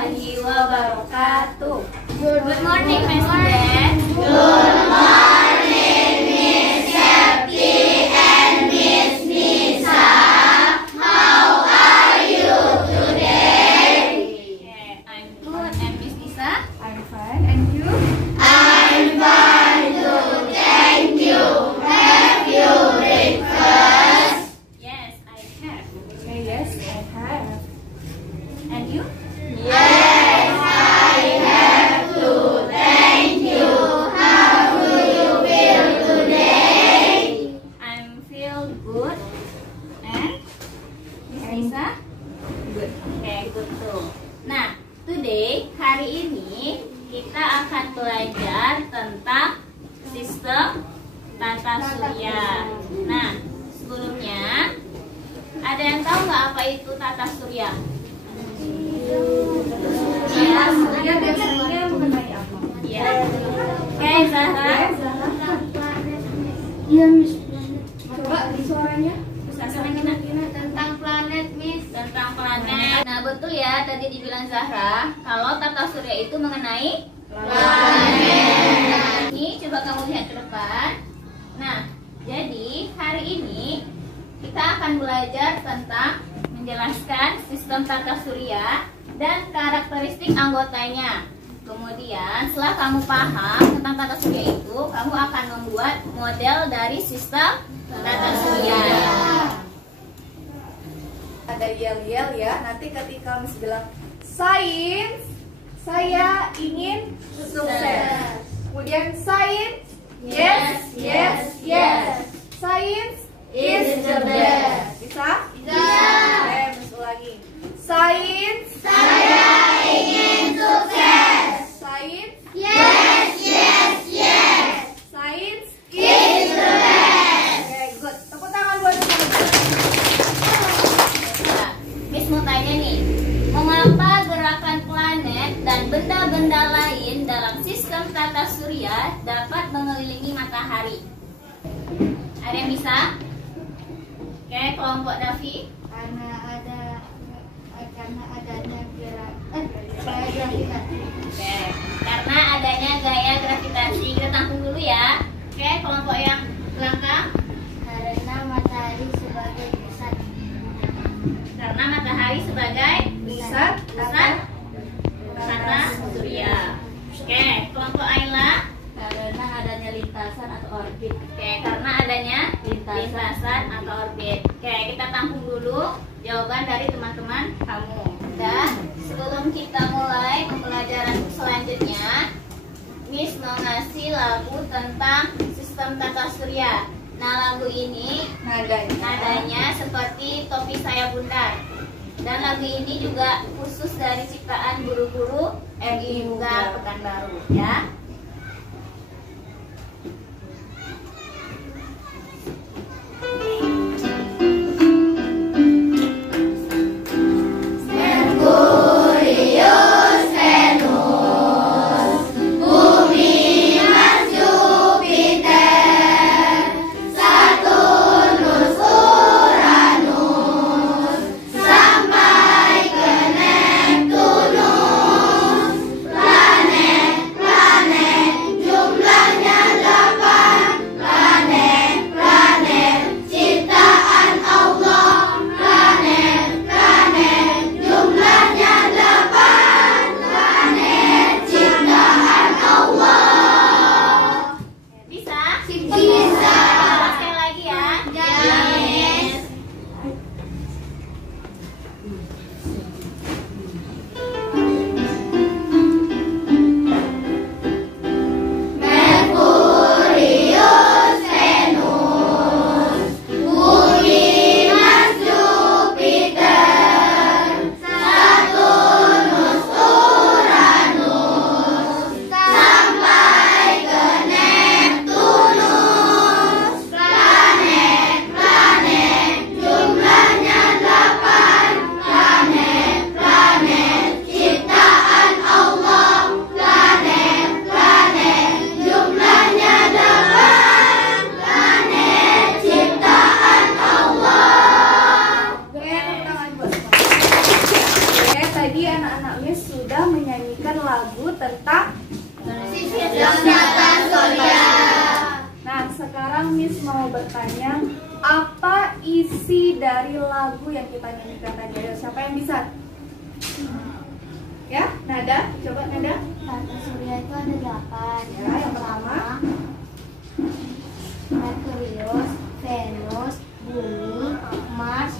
warahmatullahi wabarakatuh. Good morning, my students. Good morning, Miss Septi and Miss Nisa. How are you today? Okay, I'm good. And Miss Nisa? I'm fine, and you? I'm fine too. Thank you. Have you breakfast? Yes, I have. Okay, yes, I have. And you? Yes, I have to. Thank you. How do you feel today? I'm feel good. And Miss Nisa? Good. Okay, good too. Nah, today, hari ini kita akan belajar tentang sistem tata surya. Nah, sebelumnya ada yang tahu nggak apa itu tata surya? Tata surya biasanya mengenai apa? Ya. Oke, Zahra. Iya, Miss. Coba di suaranya. Tentang planet, Miss. Tentang planet. Nah, betul ya tadi dibilang Zahra, kalau tata surya itu mengenai Planet. ini. Coba kamu lihat ke depan. Nah, jadi hari ini kita akan belajar tentang menjelaskan sistem tata surya dan karakteristik anggotanya. Kemudian setelah kamu paham tentang tata surya itu, kamu akan membuat model dari sistem tata surya. Ada yel-yel ya. Nanti ketika Miss bilang sains, saya ingin sukses. Kemudian sains, yes, yes, yes. Sains is the best. Bisa? Bisa. Oke, Miss ulangi. Sains, Saya ingin sukses. sains, Yes, yes, yes. sains Is the best. Oke, good. Tepuk tangan buat teman. Nah, Miss mau tanya nih, mengapa gerakan planet dan benda-benda lain dalam sistem tata surya dapat mengelilingi matahari? Ada yang bisa? Oke, kelompok Davi. Karena adanya gravitasi. Oke, karena adanya gaya gravitasi. Kita tampung dulu ya. Oke, kelompok yang belakang. Karena matahari sebagai pusat. Karena matahari sebagai Pusat tata surya. Oke, kelompok Ayla. Karena adanya lintasan atau orbit. Oke, karena adanya lintasan atau orbit. Oke, kita tampung dulu jawaban dari teman-teman kamu. Dan sebelum kita mulai pembelajaran selanjutnya, Miss mau ngasih lagu tentang sistem tata surya. Nah, lagu ini nadanya seperti Topi Saya Bundar. Dan lagu ini juga khusus dari ciptaan guru-guru MIUK Pekanbaru ya. Merkurius, Venus, Bumi, Mars, Jupiter, Saturnus, Uranus, sampai ke Neptunus. Planet lagu tentang Kesehatan sosial. Nah, sekarang Miss mau bertanya, apa isi dari lagu yang kita nyanyikan tadi? Ayo, siapa yang bisa? Ya, Nada, coba Nada. Tata surya itu ada 8. Ya, yang pertama. Merkurius, Venus, Bumi, Mars,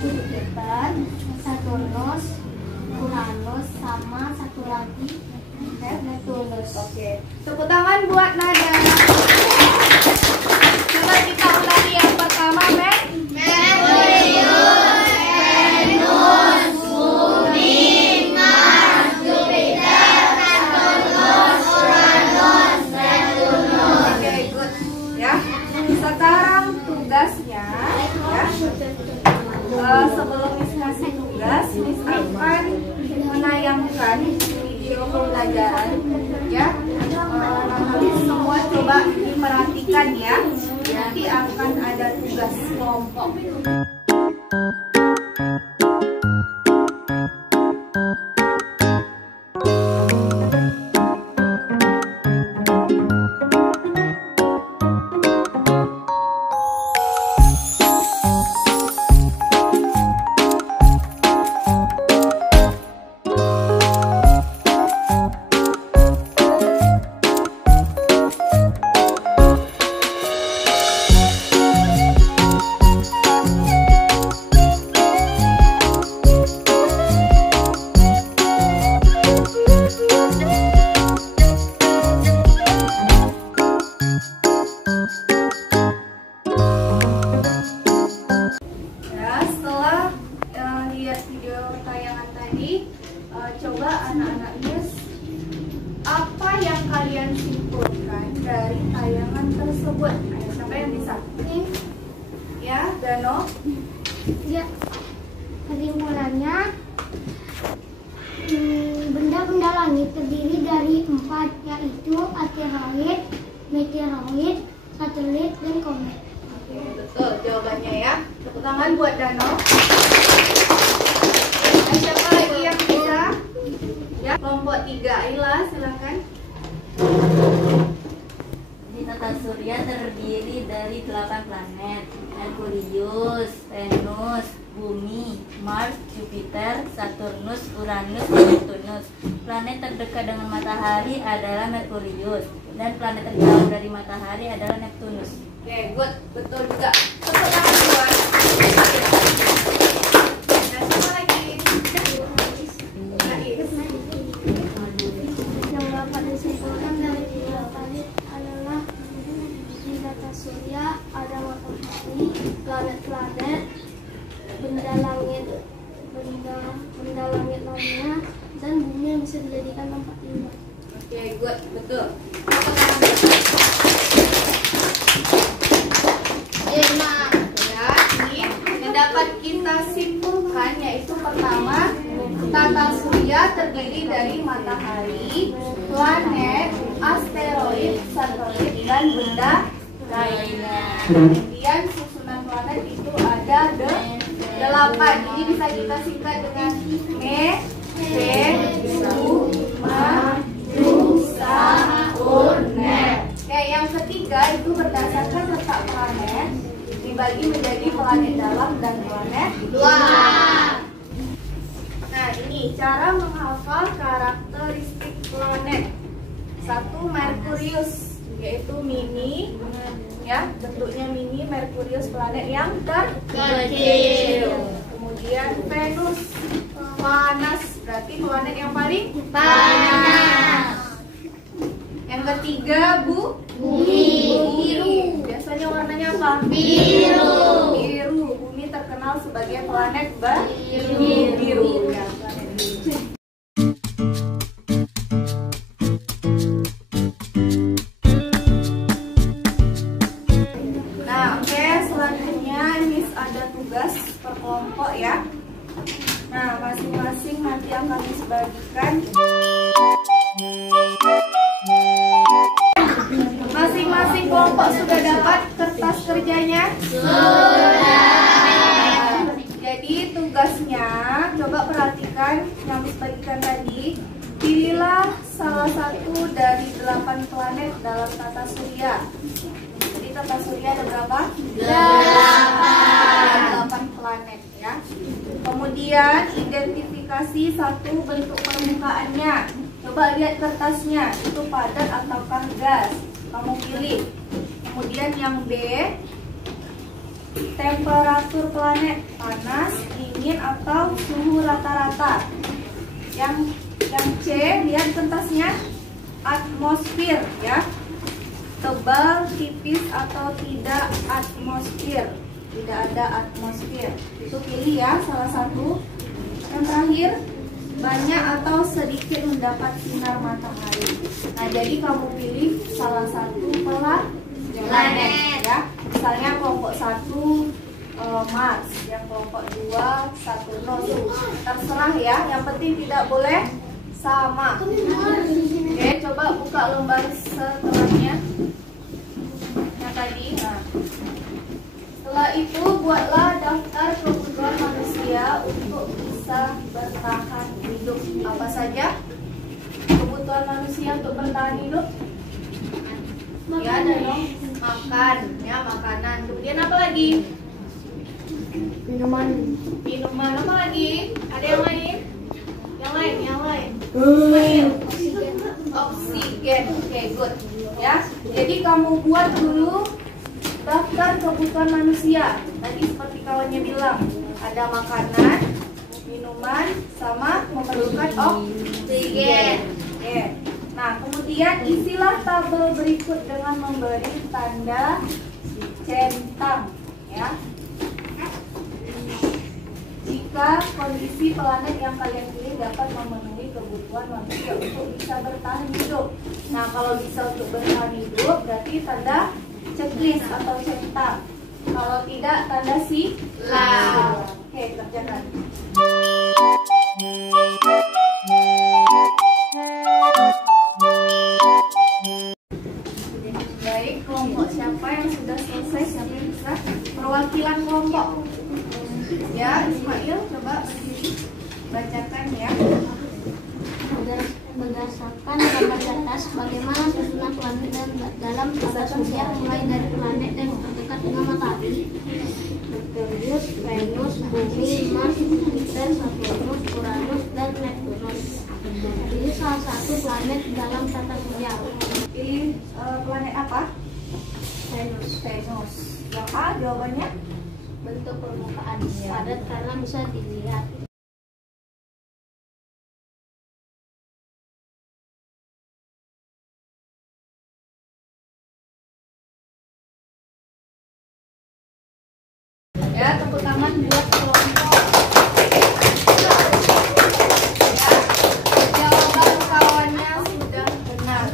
Jupiter, Saturnus, Uranus, sama satu lagi Neptunus. Oke, tepuk tangan buat Nada. Coba kita ulangi yang pertama, Mer. Merkurius, Venus, Bumi, Mars, Jupiter, Saturnus, Uranus, Neptunus. Oke, good. Ya, sekarang tugasnya, ya. Sebelum Miss ngasih tugas, Miss akan menayangkan video pembelajaran, ya. Nanti semua coba diperhatikan ya. Nanti akan ada tugas kelompok. Coba anak-anak Miss, apa yang kalian simpulkan dari tayangan tersebut? Ayo, siapa yang bisa? Ya, Dano. Ya, kesimpulannya benda-benda langit terdiri dari 4, yaitu asteroid, meteoroid, satelit, dan komet. Oke, betul jawabannya ya. Tepuk tangan buat Dano. Dan siapa lagi yang bisa? Ya, kelompok 3, Ayla, silakan. Tata surya terdiri dari 8 planet: Merkurius, Venus, Bumi, Mars, Jupiter, Saturnus, Uranus, dan Neptunus. Planet terdekat dengan matahari adalah Merkurius, dan planet terjauh dari matahari adalah Neptunus. Oke, good, betul juga. Tepuk tangan buat. Dan siapa lagi? Nais. Yang dapat disimpulkan dari video tadi adalah di tata surya ada matahari, planet-planet, benda langit lainnya, dan bumi yang bisa dijadikan tempat tinggal. Oke, good, betul. Ya, ini yang dapat kita simpulkan yaitu pertama, tata surya terdiri dari matahari, planet, asteroid, satelit, dan benda lainnya. Kemudian susunan planet itu ada 8. Ini bisa kita singkat dengan Oke, yang ketiga itu berdasarkan letak planet dibagi menjadi planet dalam dan planet luar. Nah, ini cara menghafal karakteristik planet. 1, Merkurius, yaitu mini, ya, bentuknya mini. Merkurius planet yang kecil. Kemudian Venus, panas, berarti planet yang paling panas. Yang ketiga, Bumi, biru. Biasanya warnanya apa? Biru. Biru. Bumi terkenal sebagai planet biru. Ya, planet biru. Nah, oke, selanjutnya Miss ada tugas per kelompok ya. Nah, masing-masing nanti akan Miss bagikan. Masing-masing kelompok sudah dapat kertas kerjanya? Sudah. Jadi tugasnya, coba perhatikan yang Miss bagikan tadi. Di salah satu dari 8 planet dalam tata surya. Jadi tata surya ada berapa? 8 planet ya. Kemudian identifikasi satu bentuk permukaannya. Coba lihat kertasnya, itu padat ataukah gas? Kamu pilih. Kemudian yang B, temperatur planet, panas, dingin atau suhu rata-rata. Yang C, lihat kertasnya, atmosfer ya. Tebal, tipis atau tidak atmosfer. Tidak ada atmosfer. Itu pilih ya salah satu. Yang terakhir, banyak atau sedikit mendapat sinar matahari. Nah, jadi kamu pilih salah satu planet ya. Misalnya kelompok 1 Mars, yang kelompok 2 Saturnus. Terserah ya, yang penting tidak boleh sama. Oke, coba buka lembar setelahnya. Yang tadi. Nah, setelah itu buatlah daftar kebutuhan manusia untuk bisa bertahan hidup. Apa saja kebutuhan manusia untuk bertahan hidup? Ya, ada dong. Makan, ya makanan. Kemudian apa lagi? Minuman. Minuman. Apa lagi? Ada yang lain? Yang lain. Oksigen. Oke, good. Ya. Jadi kamu buat dulu daftar kebutuhan manusia. Tadi seperti kawannya bilang, ada makanan, minuman, sama memerlukan oksigen. Oke. Nah, kemudian isilah tabel berikut dengan memberi tanda centang, ya. Jika kondisi planet yang kalian pilih dapat memenuhi kebutuhan manusia untuk bisa bertahan hidup. Nah, kalau bisa untuk bertahan hidup, berarti tanda checklist atau centang. Kalau tidak, tanda silang. Oke, kerjakan. Baik, kelompok siapa yang sudah selesai? Siapa yang bisa? Perwakilan kelompok. Ya, Ismail, coba berdiri. Bacakan ya. Berdasarkan gambar di atas, bagaimana susunan planet dalam tata surya mulai dari planet yang terdekat dengan matahari: Merkurius, Venus, Bumi, Mars, Jupiter, Saturnus, Uranus, dan Neptunus. Ini salah satu planet dalam tata surya. Pilih planet apa? Venus. Yang A jawabannya? Bentuk permukaan padat karena bisa dilihat. Ya, tepuk tangan buat kelompok. Ya, jawaban kawannya sudah benar.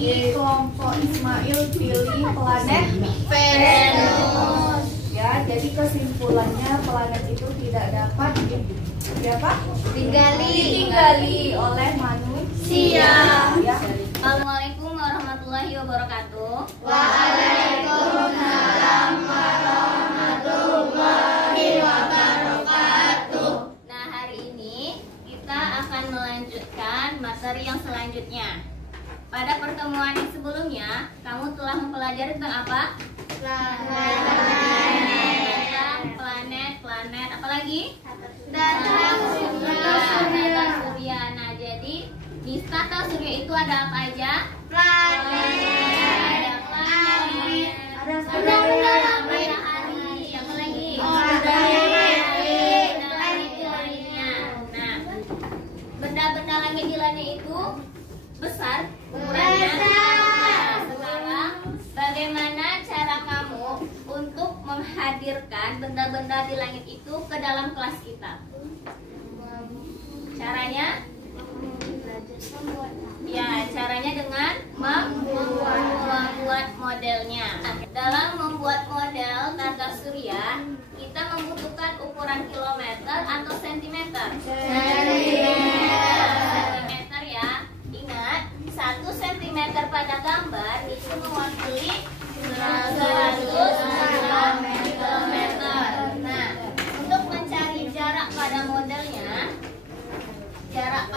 Jadi kelompok Ismail pilih planet Venus. Ya, jadi kesimpulannya planet itu tidak dapat ditinggali oleh manusia. Ya. Assalamualaikum warahmatullahi wabarakatuh. Waalaikumsalam warahmatullahi wabarakatuh. Nah, hari ini kita akan melanjutkan materi yang selanjutnya. Pada pertemuan yang sebelumnya, kamu telah mempelajari tentang apa? Planet, apalagi? Tata surya. Nah, jadi di tata surya itu ada apa aja? Ada planet, ada matahari, apa lagi? Nah, benda-benda langit di langit itu besar ukurannya. Nah, sekarang bagaimana cara kamu untuk menghadirkan benda-benda di langit itu ke dalam kelas kita? Caranya? Ya, caranya dengan membuat modelnya. Dalam membuat model tata surya, kita membutuhkan ukuran kilometer atau sentimeter. Sentimeter ya. Ingat, 1 cm pada gambar itu mewakili 100 kilometer. Nah, untuk mencari jarak pada modelnya, jarak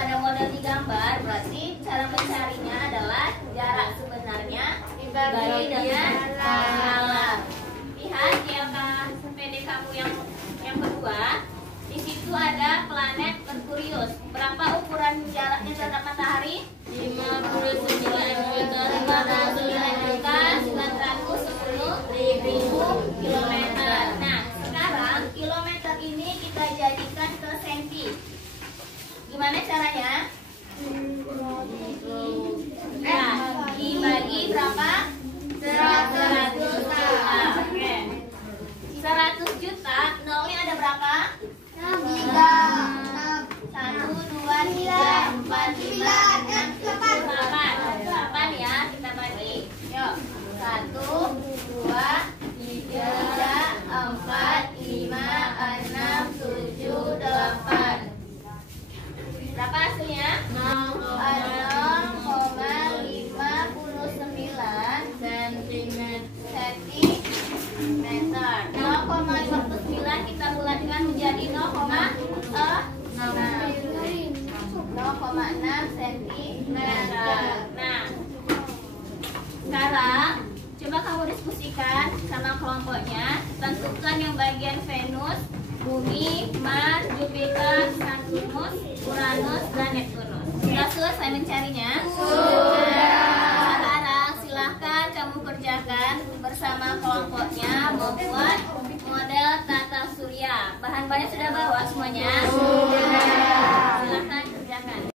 mencarinya adalah jarak sebenarnya dibagi dengan alam. Lihat di angka PD kamu yang kedua. Di situ ada planet Merkurius. Berapa ukuran jaraknya terhadap matahari? 59.910.000 kilometer. Nah, sekarang kilometer ini kita jadikan ke senti. Gimana caranya? Nah, dibagi berapa? 100 juta. Oke. 100 juta, nolnya ada berapa? 1, 2, 3, 4, 5, 6, 7, 8. 8 ya, kita bagi. Yuk. 1, 2, 3, 4, 5, 6, 7, 8. Berapa hasilnya? 0,59 centimeter. 0,59 kita bulatkan menjadi 0,6 centimeter. Nah, sekarang coba kamu diskusikan sama kelompoknya. Tentukan yang bagian Venus, Bumi, Mars, Jupiter, Saturnus, Uranus, dan Neptunus. Sudah selesai mencarinya? Sudah. Sekarang silahkan kamu kerjakan bersama kelompoknya membuat model tata surya. Bahan-bahannya sudah bawa semuanya? Sudah. Silahkan kerjakan.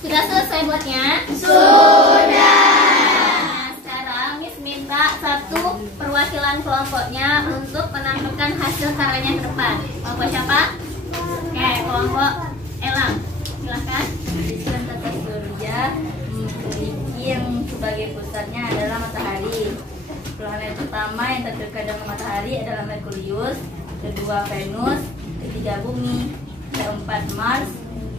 Sudah selesai buatnya? Perwakilan kelompoknya untuk menampilkan hasil karyanya ke depan. Kelompok siapa? Oke, kelompok Elang. Silahkan. Sistem tata surya memiliki yang sebagai pusatnya adalah matahari. Planet pertama yang terdekat dengan matahari adalah Merkurius, kedua Venus, ketiga Bumi, keempat Mars,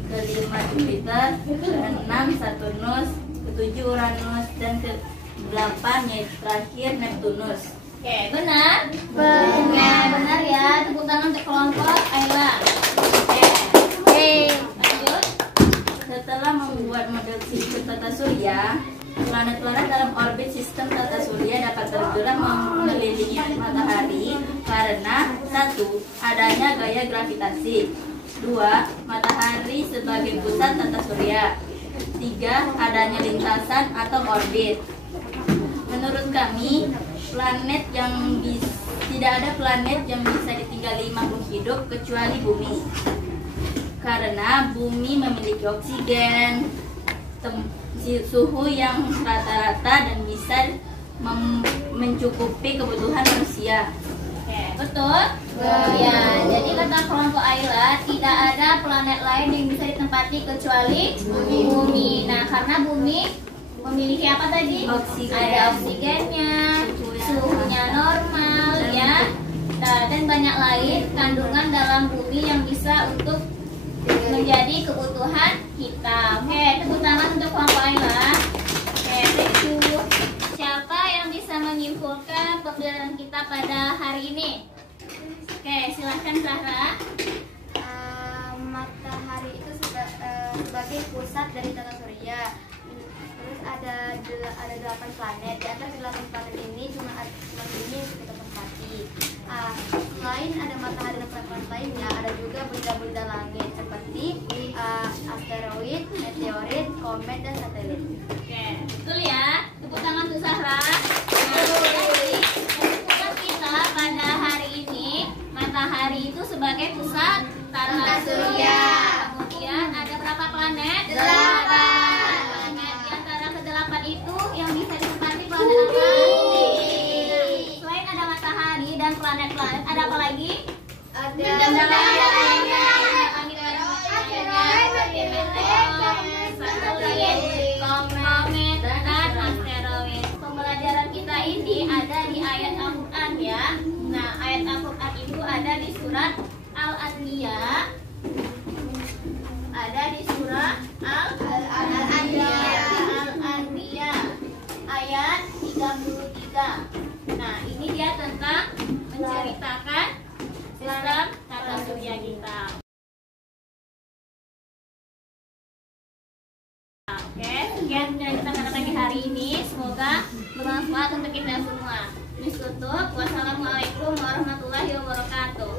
kelima Jupiter, keenam Saturnus, ketujuh Uranus, dan ke-8 yaitu terakhir Neptunus. Oke, benar? Benar ya. Tepuk tangan untuk kelompok Ayla. Oke, lanjut. Setelah membuat model sistem tata surya, planet-planet dalam orbit sistem tata surya dapat bergerak mengelilingi matahari karena 1. Adanya gaya gravitasi, 2. Matahari sebagai pusat tata surya, 3. Adanya lintasan atau orbit. Menurut kami, tidak ada planet yang bisa ditinggali makhluk hidup kecuali Bumi. Karena Bumi memiliki oksigen, suhu yang rata-rata dan bisa mencukupi kebutuhan manusia. Oke, betul? Ya, jadi kata kelompok Ayla, tidak ada planet lain yang bisa ditempati kecuali Bumi. Nah, karena Bumi memiliki apa tadi? Oksigen. Ada oksigennya, suhunya normal ya, dan banyak lain kandungan dalam bumi yang bisa untuk menjadi kebutuhan kita. Oke, tepuk tangan untuk kelompok Ayla. Oke, thank you. Siapa yang bisa menyimpulkan pembelajaran kita pada hari ini? Oke, silahkan Zahra. Matahari itu sebagai pusat dari tata surya. Terus ada 8 planet. Di antara 8 planet ini cuma Bumi yang kita tempati. Selain ada matahari dan planet lainnya, ada juga benda-benda langit seperti asteroid, meteorit, komet, dan satelit. Oke, betul ya. Tepuk tangan untuk Zahra. Jadi, kesimpulan kita pada hari ini, matahari itu sebagai pusat tata surya. Kemudian ada berapa planet? 8. Planet di antara ke-8 itu yang bisa ditempati planet apa? Selain ada matahari dan planet-planet, ada apa lagi? Benda-benda lainnya. Komet, dan asteroid. Pembelajaran kita ini ada di ayat Al-Quran ya. Nah, ayat Al-Quran itu ada di surat Al-Anbiya. Ada di surat Al-Anbiya ayat 33. Nah, ini dia tentang menceritakan sistem sekian yang kita pada pagi hari ini. Semoga bermanfaat untuk kita semua. Miss tutup. Wassalamualaikum warahmatullahi wabarakatuh.